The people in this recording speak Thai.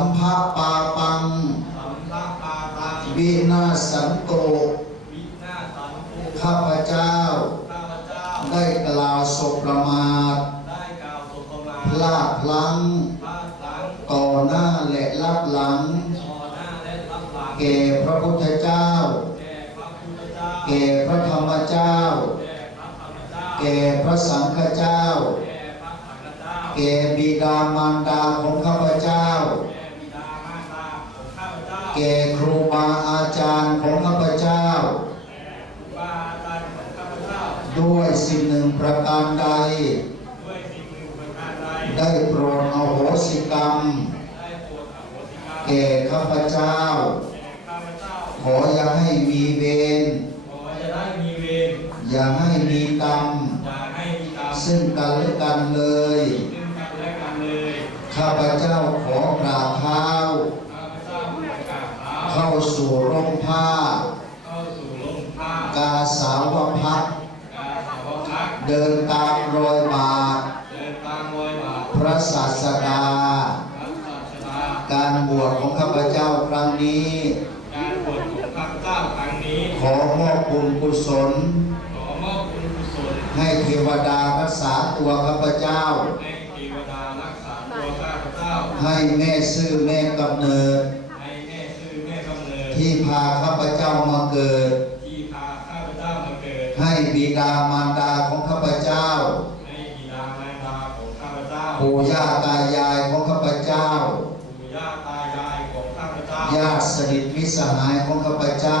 สัมภะปาปังสัมภะปาตัง วินาสันโตวินาศสันตุข้าพเจ้าข้าพเจ้า ได้กล่าวสบประมาทได้กล่าวสุภมาพลาดพลั้งพลาดพลั้งต่อหน้าและรับหลังต่อหน้าและรับหลัง แก่พระพุทธเจ้า แก่พระพุทธเจ้าแก่พระธรรมเจ้าแก่พระธรรมเจ้าแก่พระสังฆเจ้า แก่พระสังฆเจ้า แก่บิดามารดาของข้าพเจ้า แก่ครูบาอาจารย์ของข้าพเจ้า ด้วยสิ่งหนึ่งประการใด ได้โปรดเอโหสิกรรมได้โหสิกรรม แก่ข้าพเจ้า ขออย่าให้มีเวรอย่าให้มีกรรม ซึ่งกันและกันเลย ข้าพเจ้าขอ สู่ร่มผ้า เข้าสู่ร่มผ้ากาสาวพัดกาสาวพักเดินตามรอยบาท เดินตามรอยบาทพระศาสดา พระศาสดาการบวชของข้าพเจ้าครั้งนี้ การบวชของข้าพเจ้าครั้งนี้ ขอมอบบุญกุศล ขอมอบบุญกุศลให้เทวดารักษาตัวข้าพเจ้า ให้เทวดารักษาตัวข้าพเจ้า ให้แม่ซื่อแม่กำเนิด ที่พาข้าพเจ้ามาเกิด ที่พาข้าพเจ้ามาเกิด ให้บิดามารดาของข้าพเจ้า ให้บิดามารดาของข้าพเจ้า ปู่ย่าตายายของข้าพเจ้า ปู่ย่าตายายของข้าพเจ้า ญาติสนิทมิตรสหายของข้าพเจ้า